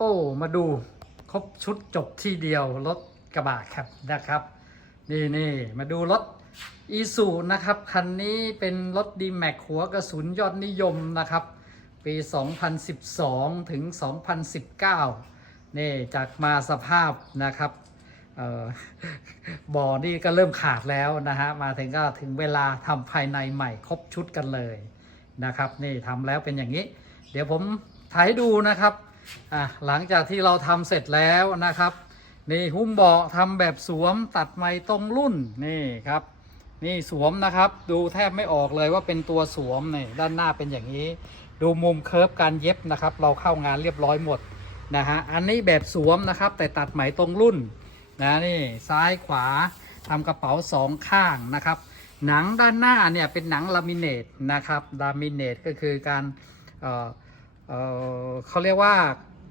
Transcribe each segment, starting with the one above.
โอ้ มาดูครบชุดจบที่เดียวรถกระบะครับนะครับ นี่นี่มาดูรถอีซูนะครับ คันนี้เป็นรถดีแม็กหัวกระสุนยอดนิยมนะครับ ปี 2012 ถึง 2019 นี่จากมาสภาพนะครับเอ่อบ่อนี่ก็เริ่มขาดแล้วนะฮะ มาถึงก็ถึงเวลาทำภายในใหม่ครบชุดกันเลยนะครับ นี่ทำแล้วเป็นอย่างนี้ เดี๋ยวผมถ่ายดูนะครับ อะหลังจากที่เราทำเสร็จแล้วนะครับ นี่หุ้มเบาะทำแบบสวมตัดไม้ตรงรุ่นนี่ครับ นี่สวมนะครับ ดูแทบไม่ออกเลยว่าเป็นตัวสวมนี่ด้านหน้าเป็นอย่างนี้ ดูมุมเคิร์ฟการเย็บนะครับ เราเข้างานเรียบร้อยหมดนะฮะอันนี้แบบสวมนะครับ แต่ตัดไหมตรงรุ่นนะนี่ซ้ายขวาทำกระเป๋าสองข้างนะครับ หนังด้านหน้าเนี่ยเป็นหนังลามิเนตนะครับลามิเนตก็คือการเอ่อเอ่อเขาเรียกว่า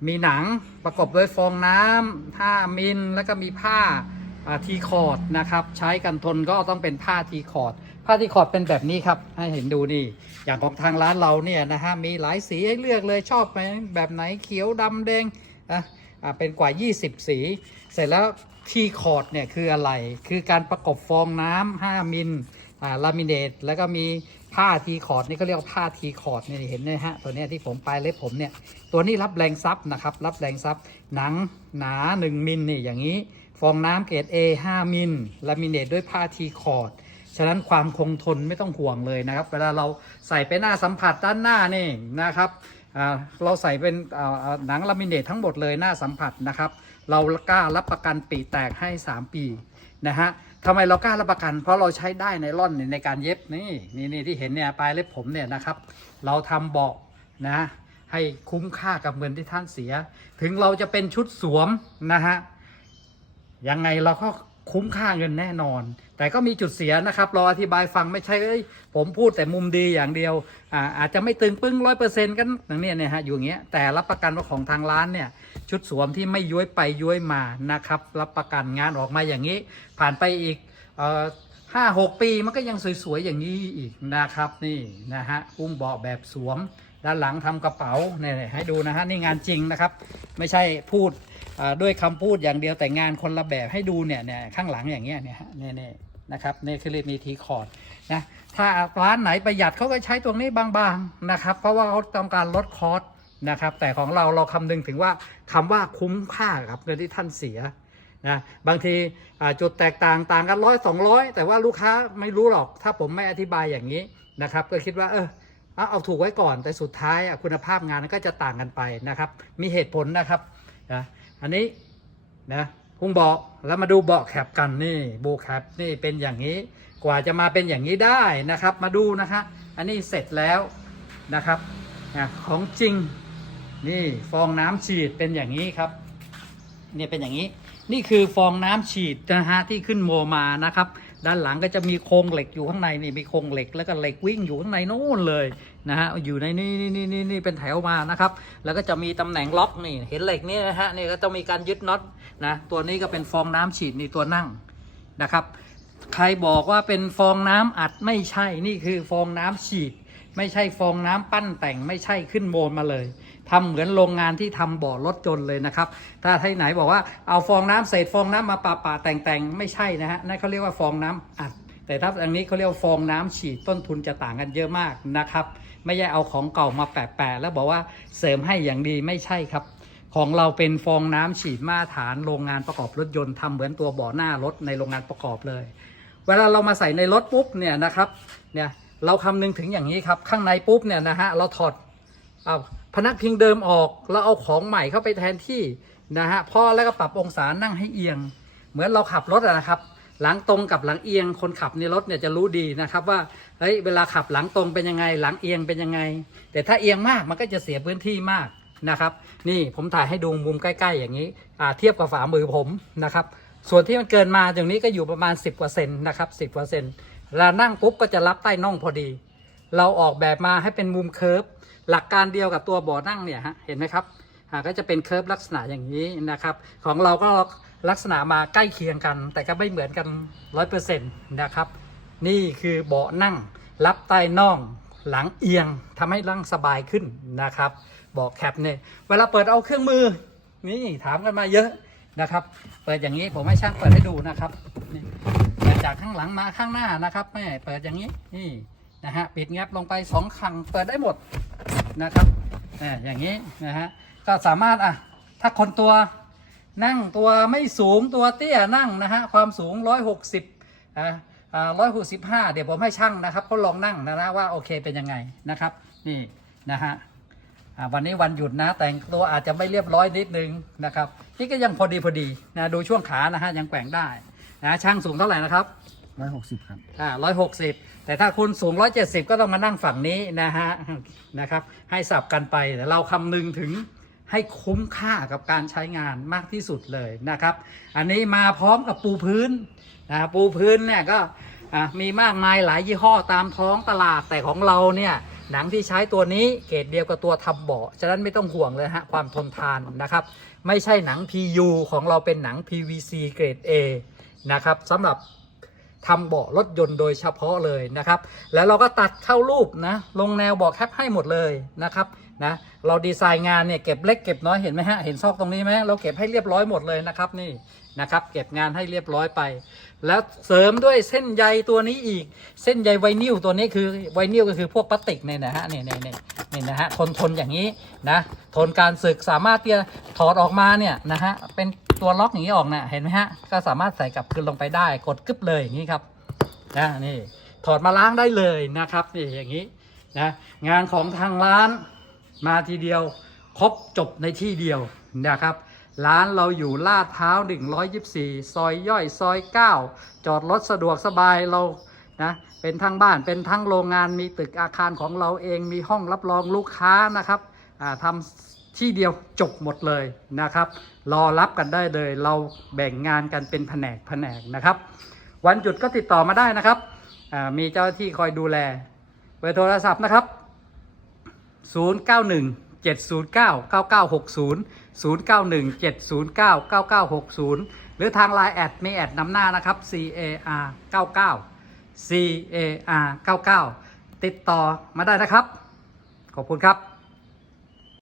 มีหนังประกอบด้วยฟองน้ำ5มิลแล้วก็มีผ้าทีคอร์ดนะครับ ใช้กันทนก็ต้องเป็นผ้าทีคอร์ดผ้าทีคอร์ดเป็นแบบนี้ครับ ให้เห็นดูนี่ อย่างของทางร้านเราเนี่ยนะฮะมีหลายสีให้เลือกเลยชอบไหมแบบไหนเขียวดำแดงอะอะเป็นกว่า 20 สี เสร็จแล้วทีคอร์ดเนี่ยคืออะไร คือการประกบฟองน้ำ5มิล อ่าลามิเนตแล้วก็มีผ้าทีคอร์ดนี่ก็เรียกว่าผ้าทีคอร์ดเนี่ยเห็นไหมฮะตัวนี้ที่ผมปลายเล็บผมเนี่ยตัวนี้รับแรงซับนะครับรับแรงซับหนังหนา 1มิลนี่อย่างนี้ ฟองน้ำเกรด A 5มิลลามิเนตด้วยผ้าทีคอร์ดฉะนั้นความคงทนไม่ต้องห่วงเลยนะครับเวลาเราใส่ไปหน้าสัมผัสด้านหน้านี่นะครับเราใส่เป็นหนังลามิเนตทั้งหมดเลยหน้าสัมผัสนะครับ เรากล้ารับประกันปีแตกให้ 3 ปีนะฮะ ทำไมเรากล้ารับประกัน เพราะเราใช้ได้ในร่อนในการเย็บนี่นี่นี่ที่เห็นเนี่ยปลายเล็บผมเนี่ยนะครับ เราทำเบาะนะให้คุ้มค่ากับเงินที่ท่านเสีย ถึงเราจะเป็นชุดสวมนะฮะยังไงเราก็คุ้มค่าเงินแน่นอน แต่ก็มีจุดเสียนะครับรออธิบายฟังไม่ใช่เอ้ยผมพูดแต่มุมดีอย่างเดียวอ่าอาจจะไม่ตึงปึ้งร้อยเปอร์เซ็นต์กันอย่างเนี้ยเนี่ยฮะอยู่อย่างเงี้ยแต่รับประกันว่าของทางร้านเนี่ยชุดสวมที่ไม่ย้วยไปย้วยมานะครับรับประกันงานออกมาอย่างนี้ ผ่านไปอีกเอ่อห้าหกปีมันก็ยังสวยๆอย่างนี้อีกนะครับนี่นะฮะอุ้มเบาะแบบสวมด้านหลังทำกระเป๋าเนี่ยให้ดูนะฮะนี่งานจริงนะครับ ไม่ใช่พูดด้วยคำพูดอย่างเดียวแต่งานคนละแบบให้ดูเนี่ยเนี่ยข้างหลังอย่างเงี้ยเนี่ยฮะเนี่ย นะครับนี่คือเรียกมีทีคอร์ดนะถ้าร้านไหนประหยัดเขาก็ใช้ตรงนี้บางๆนะครับ เพราะว่าเขาต้องการลดคอร์สนะครับ แต่ของเราเราคำนึงถึงว่าคำว่าคุ้มค่ากับเงินที่ท่านเสียนะบางทีจุดแตกต่างต่างกันร้อยสองร้อยแต่ว่าลูกค้าไม่รู้หรอก ถ้าผมไม่อธิบายอย่างนี้นะครับ ก็คิดว่าเออเอาถูกไว้ก่อนแต่สุดท้ายคุณภาพงานก็จะต่างกันไปนะครับ มีเหตุผลนะครับนะอันนี้นะ พุงเบาะแล้วมาดูเบาะแคปกันนี่บูแคปนี่เป็นอย่างนี้ กว่าจะมาเป็นอย่างนี้ได้นะครับ มาดูนะคะอันนี้เสร็จแล้วนะครับของจริงนี่ฟองน้ำฉีดเป็นอย่างนี้ครับเนี่ยเป็นอย่างนี้ นี่คือฟองน้ำฉีดนะฮะที่ขึ้นโมมานะครับ ด้านหลังก็จะมีโครงเหล็กอยู่ข้างในนี่มีโครงเหล็กแล้วก็เหล็กวิ่งอยู่ข้างในนู่นเลยนะฮะอยู่ในนี่นี่นี่นี่นี่เป็นแถวมานะครับ แล้วก็จะมีตำแหน่งล็อกนี่เห็นเหล็กนี่นะฮะนี่ก็ต้องมีการยึดน็อตนะตัวนี้ก็เป็นฟองน้ำฉีดนี่ตัวนั่งนะครับ ใครบอกว่าเป็นฟองน้ำอัดไม่ใช่นี่คือฟองน้ำฉีด ไม่ใช่ฟองน้ำปั้นแต่งไม่ใช่ขึ้นโมนมาเลย ทำเหมือนโรงงานที่ทำบ่อรถจนเลยนะครับ ถ้าที่ไหนบอกว่าเอาฟองน้ำเศษฟองน้ำมาปาปาแต่งแต่งๆไม่ใช่นะฮะนั่นเขาเรียกว่าฟองน้ำอัด แต่ถ้าอันนี้เขาเรียกฟองน้ำฉีดต้นทุนจะต่างกันเยอะมากนะครับ ไม่ใช่เอาของเก่ามาแปะๆแล้วบอกว่าเสริมให้อย่างดีไม่ใช่ครับของเราเป็นฟองน้ำฉีดมาตรฐานโรงงานประกอบรถยนต์ทำเหมือนตัวบ่อหน้ารถในโรงงานประกอบเลย เวลาเรามาใส่ในรถปุ๊บเนี่ยนะครับเนี่ยเราคำนึงถึงอย่างนี้ครับ ข้างในปุ๊บเนี่ยนะฮะเราถอดเอา พนักพิงเดิมออกแล้วเอาของใหม่เข้าไปแทนที่นะฮะพอแล้วก็ปรับองศานั่งให้เอียง เหมือนเราขับรถอะนะครับ หลังตรงกับหลังเอียง คนขับในรถเนี่ยจะรู้ดีนะครับว่าเฮ้ยเวลาขับหลังตรงเป็นยังไง หลังเอียงเป็นยังไง แต่ถ้าเอียงมากมันก็จะเสียพื้นที่มากนะครับ นี่ผมถ่ายให้ดูมุมใกล้ ๆ อย่างนี้อ่าเทียบกับฝ่ามือผมนะครับ ส่วนที่มันเกินมาตรงนี้ก็อยู่ประมาณ 10%นนะครับ10%เวลานั่งปุ๊บก็จะรับใต้น่องพอดี เราออกแบบมาให้เป็นมุมเคิร์ฟหลักการเดียวกับตัวเบ่อนั่งเนี่ยฮะเห็นไหมครับก็จะเป็นเคิร์ฟลักษณะอย่างนี้นะครับ ของเราก็ลักษณะมาใกล้เคียงกัน แต่ก็ไม่เหมือนกันร้อยเปอร์เซ็นต์นะครับ นี่คือเบาะนั่ง รับใต้น่องหลังเอียงทำให้นั่งสบายขึ้นนะครับเบาะแคปเนี่ยเวลาเปิดเอาเครื่องมือ นี่ถามกันมาเยอะนะครับ เปิดอย่างนี้ผมให้ช่างเปิดให้ดูนะครับเปิดจากข้างหลังมาข้างหน้านะครับแม่เปิดอย่างนี้นี่ นะฮะปิดแงบลงไปสองครั้งเปิดได้หมดนะครับอ่าอย่างนี้นะฮะก็สามารถอะถ้าคนตัวนั่งตัวไม่สูงตัวเตี้ยนั่งนะฮะความสูง 160อ่าอ่า165เดี๋ยวผมให้ช่างนะครับเขาลองนั่งนะนะว่าโอเคเป็นยังไงนะครับ นี่นะฮะอ่าวันนี้วันหยุดนะ แต่งตัวอาจจะไม่เรียบร้อยนิดนึงนะครับนี่ก็ยังพอดีพอดีนะดูช่วงขานะฮะยังแกว่งได้นะช่างสูงเท่าไหร่นะครับ ร้อยหกสิบครับ อ่าร้อยหกสิบแต่ถ้าคุณสูงร้อยเจ็ดสิบก็ต้องมานั่งฝั่งนี้นะฮะนะครับ ให้สับกันไปแต่เราคำนึงถึงให้คุ้มค่ากับการใช้งานมากที่สุดเลยนะครับ อันนี้มาพร้อมกับปูพื้นนะปูพื้นเนี่ยก็มีมากมายหลายยี่ห้อตามท้องตลาดแต่ของเราเนี่ยหนังที่ใช้ตัวนี้เกรดเดียวกับตัวทำเบาะฉะนั้นไม่ต้องห่วงเลยฮะความทนทานนะครับ ไม่ใช่หนัง PU ของเราเป็นหนัง PVC เกรด A นะครับสำหรับ ทำเบาะรถยนต์โดยเฉพาะเลยนะครับ แล้วเราก็ตัดเข้ารูปนะ ลงแนวเบาะแคปให้หมดเลยนะครับนะเราดีไซน์งานเนี่ยเก็บเล็กเก็บน้อยเห็นไหมฮะเห็นซอกตรงนี้ไหมเราเก็บให้เรียบร้อยหมดเลยนะครับนี่นะครับ เก็บงานให้เรียบร้อยไป แล้วเสริมด้วยเส้นใยตัวนี้อีก เส้นใยไวนิลตัวนี้คือไวนิลก็คือพวกพลาสติกเนี่ยนะฮะนี่นี่นี่นี่นะฮะทนทนอย่างนี้นะทนการสึกสามารถที่จะถอดออกมาเนี่ยนะฮะเป็น ตัวล็อกอย่างนี้ออกนะเห็นไหมฮะ ก็สามารถใส่กลับคืนลงไปได้ กดกึบเลยอย่างนี้ครับนะนี่ถอดมาล้างได้เลยนะครับนี่อย่างนี้นะงานของทางร้านมาทีเดียวครบจบในที่เดียวนะครับ ร้านเราอยู่ลาดพร้า 124 ซอยย่อยซอย 9 จอดรถสะดวกสบายเรานะเป็นทั้งบ้านเป็นทั้งโรงงานมีตึกอาคารของเราเองมีห้องรับรองลูกค้านะครับทำ ที่เดียวจบหมดเลยนะครับ รอรับกันได้เลย เราแบ่งงานกันเป็นแผนกแผนกนะครับ วันหยุดก็ติดต่อมาได้นะครับมีเจ้าหน้าที่คอยดูแลเบอร์โทรศัพท์นะครับ 091 709 9960 091 709 9960 หรือทาง Line แอดมีแอดนำหน้านะครับ CAR 99 CAR 99 ติดต่อมาได้นะครับ ขอบคุณครับ